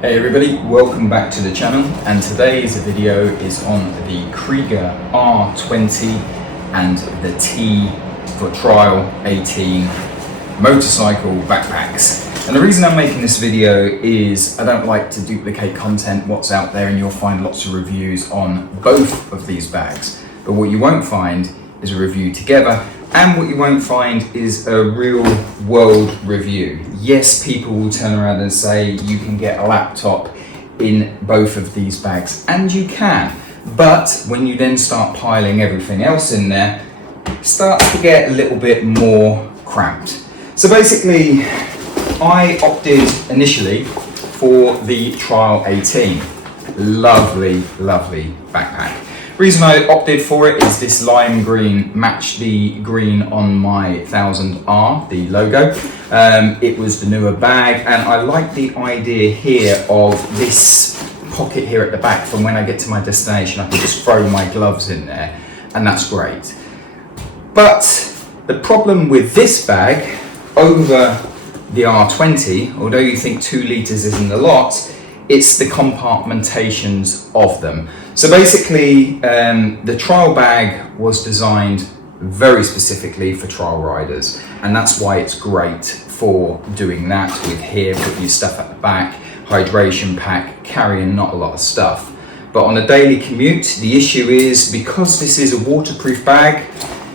Hey everybody, welcome back to the channel, and today's video is on the Kriega R20 and the T for Trial 18 motorcycle backpacks. And the reason I'm making this video is I don't like to duplicate content what's out there, and you'll find lots of reviews on both of these bags. But what you won't find is a review together, and what you won't find is a real world review. Yes, people will turn around and say you can get a laptop in both of these bags, and you can. But when you then start piling everything else in there, it starts to get a little bit more cramped. So basically, I opted initially for the Trial 18. Lovely, lovely backpack. Reason I opted for it is this lime green matched the green on my 1000R, the logo. It was the newer bag, and I like the idea here of this pocket here at the back. From when I get to my destination, I can just throw my gloves in there, and that's great. But the problem with this bag over the R20, although you think 2 litres isn't a lot, it's the compartmentations of them. So basically, the trial bag was designed very specifically for trial riders, and that's why it's great for doing that. With here, put your stuff at the back, hydration pack, carrying not a lot of stuff. But on a daily commute, the issue is, because this is a waterproof bag,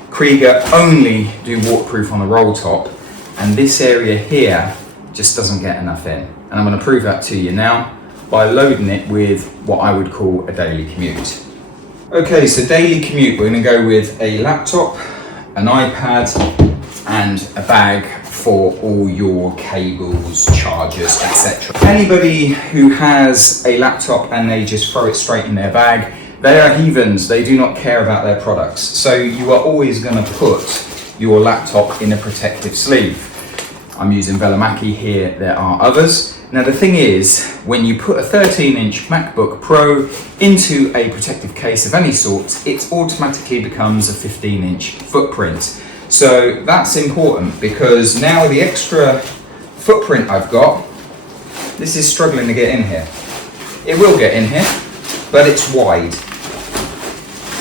Kriega only do waterproof on the roll top, and this area here just doesn't get enough in. And I'm going to prove that to you now by loading it with what I would call a daily commute. Okay, so daily commute, we're going to go with a laptop, an iPad, and a bag for all your cables, chargers, etc. Anybody who has a laptop and they just throw it straight in their bag, they are heathens. They do not care about their products. So you are always going to put your laptop in a protective sleeve. I'm using Velomaki here, there are others. Now the thing is, when you put a 13-inch MacBook Pro into a protective case of any sort, it automatically becomes a 15-inch footprint. So that's important, because now the extra footprint I've got, this is struggling to get in here. It will get in here, but it's wide.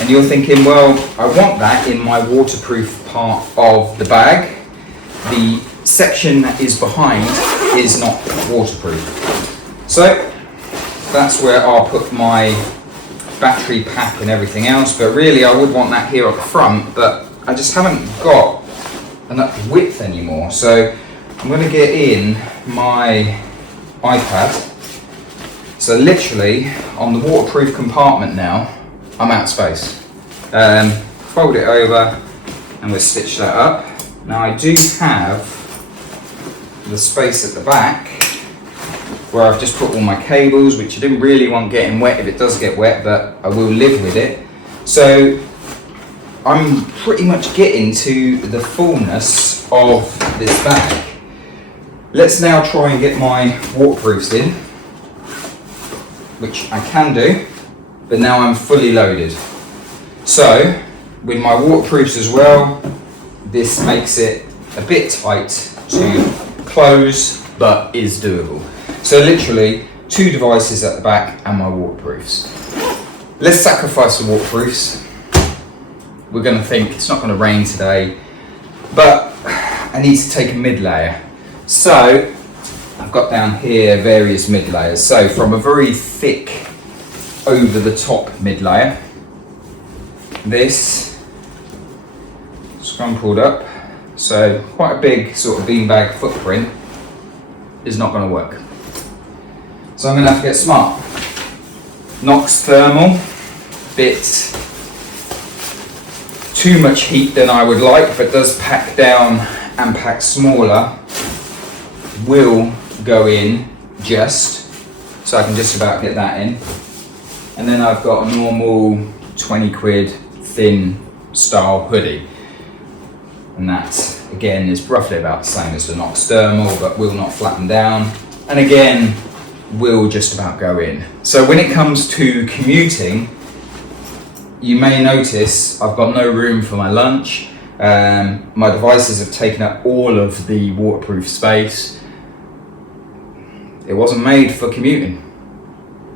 And you're thinking, well, I want that in my waterproof part of the bag. The section that is behind is not waterproof. So that's where I'll put my battery pack and everything else, but really I would want that here up front, but I just haven't got enough width anymore. So I'm going to get in my iPad. So literally on the waterproof compartment now, I'm out of space. Fold it over and we'll stitch that up. Now I do have the space at the back where I've just put all my cables, which I didn't really want getting wet if it does get wet, but I will live with it. So I'm pretty much getting to the fullness of this bag. Let's now try and get my waterproofs in, which I can do, but now I'm fully loaded. So with my waterproofs as well, this makes it a bit tight to close, but is doable. So literally 2 devices at the back and my waterproofs. Let's sacrifice the waterproofs. We're going to think it's not going to rain today, but I need to take a mid layer. So I've got down here various mid layers. So from a very thick over the top mid layer, this scrumpled up, so quite a big sort of beanbag footprint, is not going to work. So I'm going to have to get smart. Nox thermal, bit too much heat than I would like, but does pack down and pack smaller, will go in just, so I can just about get that in. And then I've got a normal 20 quid thin style hoodie. And that, again, is roughly about the same as the Nox thermal, but will not flatten down. And again, will just about go in. So when it comes to commuting, you may notice I've got no room for my lunch. My devices have taken up all of the waterproof space. It wasn't made for commuting.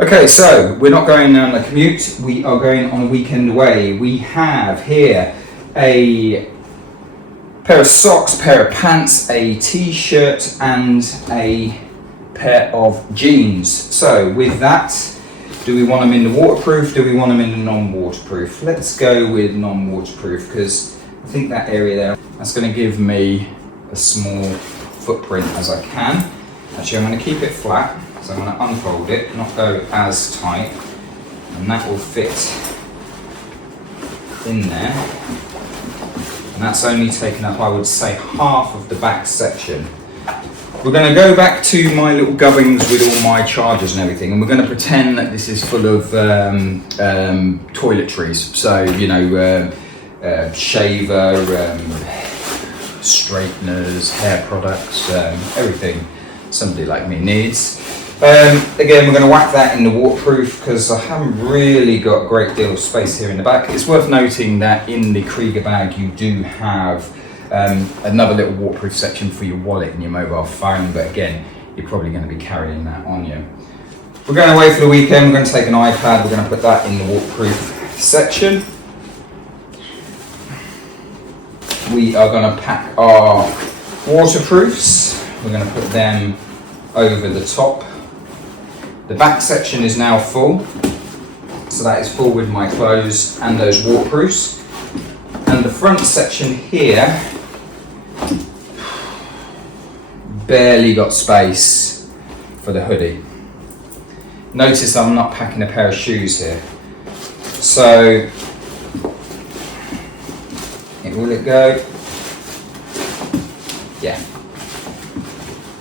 Okay, so we're not going on a commute, we are going on a weekend away. We have here a pair of socks, pair of pants, a t-shirt and a pair of jeans. So with that, do we want them in the waterproof? Do we want them in the non-waterproof? Let's go with non-waterproof because I think that area there, that's going to give me a small footprint as I can. Actually, I'm going to keep it flat, so I'm going to unfold it, not go as tight, and that will fit in there. And that's only taken up, I would say, half of the back section. We're going to go back to my little gubbins with all my chargers and everything, and we're going to pretend that this is full of toiletries. So, you know, shaver, straighteners, hair products, everything somebody like me needs. Again, we're going to whack that in the waterproof because I haven't really got a great deal of space here in the back. It's worth noting that in the Kriega bag you do have another little waterproof section for your wallet and your mobile phone, but again, you're probably going to be carrying that on you. We're going away for the weekend, we're going to take an iPad, we're going to put that in the waterproof section. We are going to pack our waterproofs, we're going to put them over the top. The back section is now full, so that is full with my clothes and those waterproofs. And the front section here, barely got space for the hoodie. Notice I'm not packing a pair of shoes here. So, will it go? Yeah,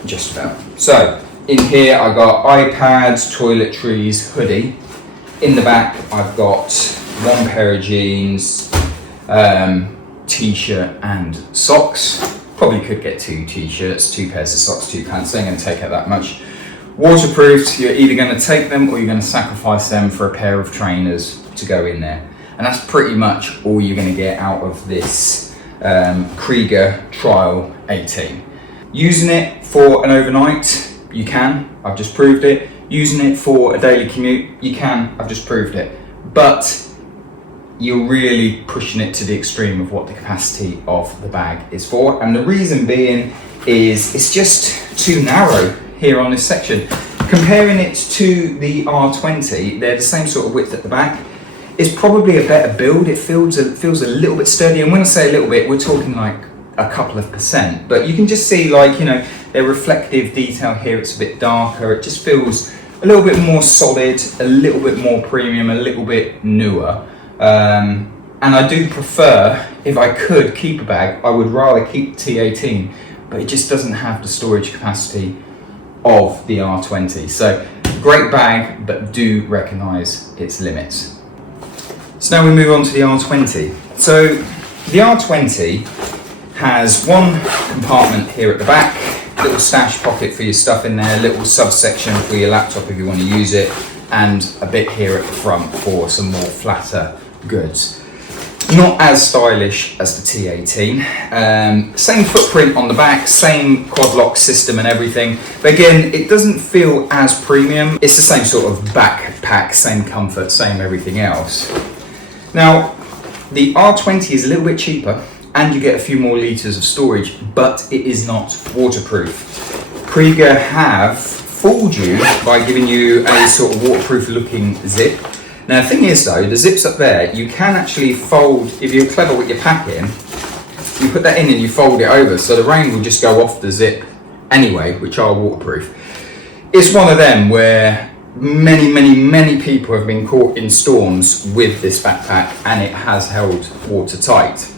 just about. So, in here I've got iPads, toiletries, hoodie. In the back I've got one pair of jeans, t-shirt and socks. Probably could get 2 t-shirts, 2 pairs of socks, 2 pants. They ain't going to take out that much. Waterproofed, you're either going to take them or you're going to sacrifice them for a pair of trainers to go in there. And that's pretty much all you're going to get out of this Kriega Trial 18. Using it for an overnight, you can. I've just proved it. Using it for a daily commute, you can. I've just proved it. But you're really pushing it to the extreme of what the capacity of the bag is for. And the reason being is it's just too narrow here on this section. Comparing it to the R20, they're the same sort of width at the back. It's probably a better build. It feels a little bit sturdy. And when I say a little bit, we're talking like a couple of percent. But you can just see, like, you know, their reflective detail here. It's a bit darker. It just feels a little bit more solid, a little bit more premium, a little bit newer. And I do prefer, if I could keep a bag, I would rather keep the T18, but it just doesn't have the storage capacity of the R20. So great bag, but do recognise its limits. So now we move on to the R20. So the R20 has one compartment here at the back, little stash pocket for your stuff in there, little subsection for your laptop if you want to use it, and a bit here at the front for some more flatter goods. Not as stylish as the T18. Same footprint on the back, same quad lock system and everything. But again, it doesn't feel as premium. It's the same sort of backpack, same comfort, same everything else. Now, the R20 is a little bit cheaper and you get a few more litres of storage, but it is not waterproof. Kriega have fooled you by giving you a sort of waterproof looking zip. Now the thing is though, the zip's up there, you can actually fold, if you're clever with your packing, you put that in and you fold it over, so the rain will just go off the zip anyway, which are waterproof. It's one of them where many people have been caught in storms with this backpack and it has held watertight.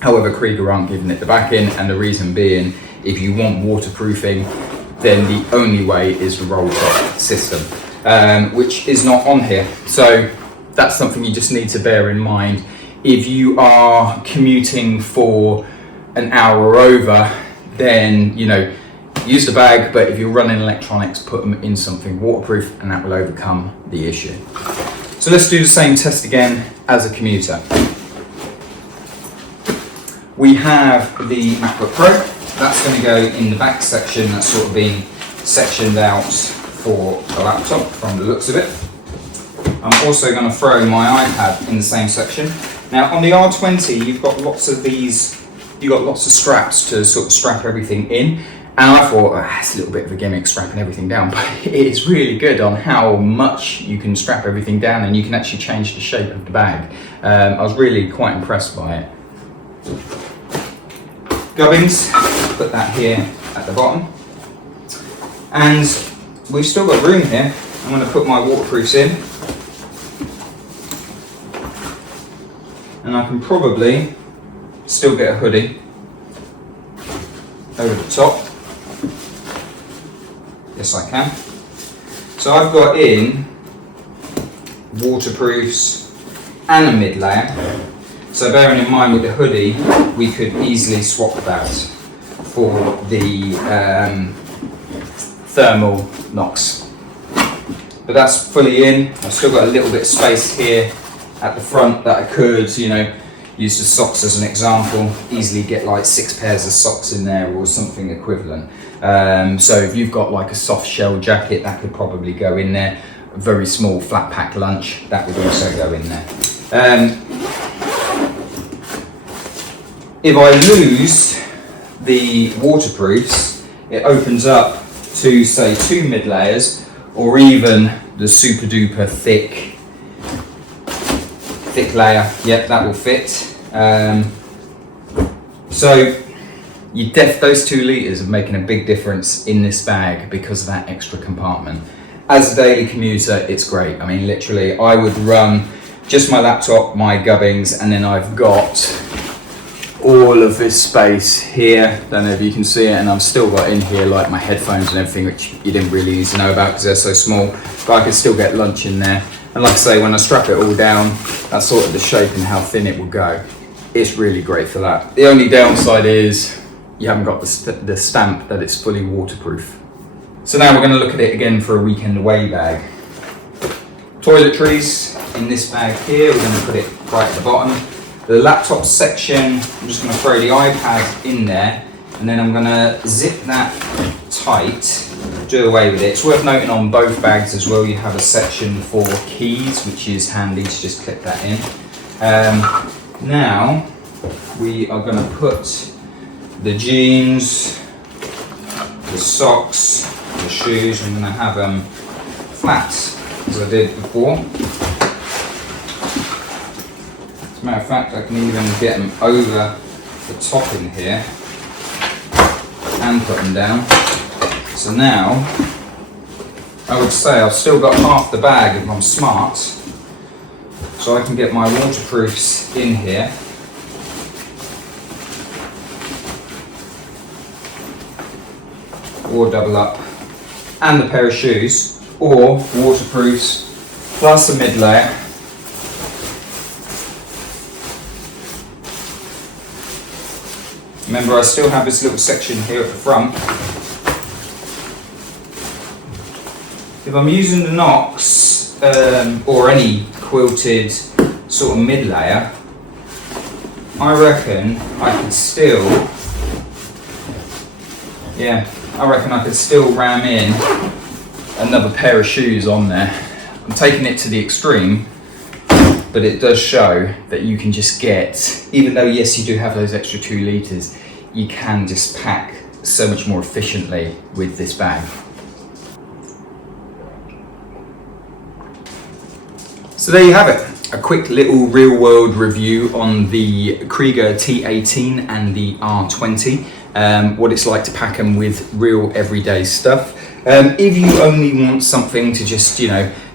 However, Kriega aren't giving it the backing, and the reason being, if you want waterproofing, then the only way is the roll top system. Which is not on here. So that's something you just need to bear in mind. If you are commuting for an hour or over, then, you know, use the bag, but if you're running electronics, put them in something waterproof and that will overcome the issue. So let's do the same test again as a commuter. We have the MacBook Pro. That's going to go in the back section that's sort of been sectioned out for a laptop from the looks of it. I'm also going to throw my iPad in the same section. Now on the R20 you've got lots of straps to sort of strap everything in, and I thought it's a little bit of a gimmick strapping everything down, but it is really good on how much you can strap everything down, and you can actually change the shape of the bag. I was really quite impressed by it. Gubbins, put that here at the bottom, and we've still got room here. I'm going to put my waterproofs in, and I can probably still get a hoodie over the top. Yes, I can. So I've got in waterproofs and a mid layer. So bearing in mind with the hoodie, we could easily swap that for the thermal Knox. But that's fully in. I've still got a little bit of space here at the front that I could, use the socks as an example, easily get like 6 pairs of socks in there or something equivalent. So if you've got like a soft shell jacket, that could probably go in there. A very small flat pack lunch, that would also go in there. If I lose the waterproofs, it opens up to say 2 mid layers, or even the super duper thick layer. Yep, that will fit. So those 2 litres are making a big difference in this bag because of that extra compartment. As a daily commuter, it's great. I mean, literally, I would run just my laptop, my gubbins, and then I've got all of this space here. Don't know if you can see it, and I've still got in here like my headphones and everything, which you didn't really need to know about because they're so small, but I could still get lunch in there. And like I say, when I strap it all down, that's sort of the shape and how thin it will go. It's really great for that. The only downside is you haven't got the stamp that it's fully waterproof. So now we're going to look at it again for a weekend away bag. Toiletries in this bag here, we're going to put it right at the bottom. The laptop section, I'm just going to throw the iPad in there, and then I'm going to zip that tight, do away with it. It's worth noting on both bags as well, you have a section for keys, which is handy to just clip that in. Now we are going to put the jeans, the socks, the shoes. I'm going to have them flat as I did before. As a matter of fact, I can even get them over the top in here and put them down. So now I would say I've still got half the bag if I'm smart, so I can get my waterproofs in here. Or double up, and a pair of shoes, or waterproofs plus a mid layer. Remember, I still have this little section here at the front. If I'm using the Knox or any quilted sort of mid layer, I reckon I could still, ram in another pair of shoes on there. I'm taking it to the extreme, but it does show that you can just get, even though yes you do have those extra 2 litres, you can just pack so much more efficiently with this bag. So there you have it, a quick little real world review on the Kriega T18 and the R20, what it's like to pack them with real everyday stuff. If you only want something to just,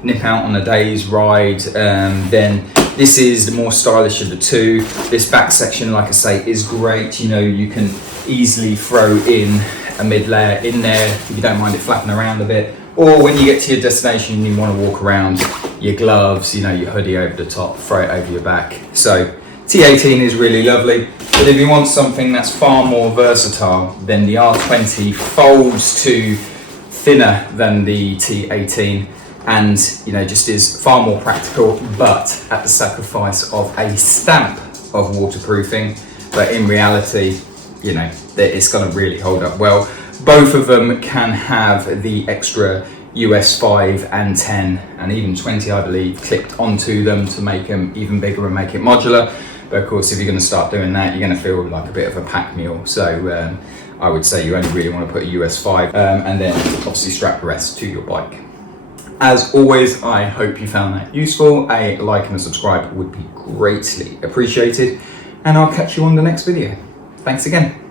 nip out on a day's ride, then this is the more stylish of the two. This back section, like I say, is great. You can easily throw in a mid layer in there if you don't mind it flapping around a bit. Or when you get to your destination and you want to walk around, your gloves, your hoodie over the top, throw it over your back. So T18 is really lovely, but if you want something that's far more versatile, then the R20 folds to thinner than the T18 and just is far more practical, but at the sacrifice of a stamp of waterproofing. But in reality, it's going to really hold up well. Both of them can have the extra US 5 and 10 and even 20, I believe, clipped onto them to make them even bigger and make it modular. But of course, if you're going to start doing that, you're going to feel like a bit of a pack mule. So I would say you only really want to put a US 5 and then obviously strap the rest to your bike. As always, I hope you found that useful. A like and a subscribe would be greatly appreciated. And I'll catch you on the next video. Thanks again.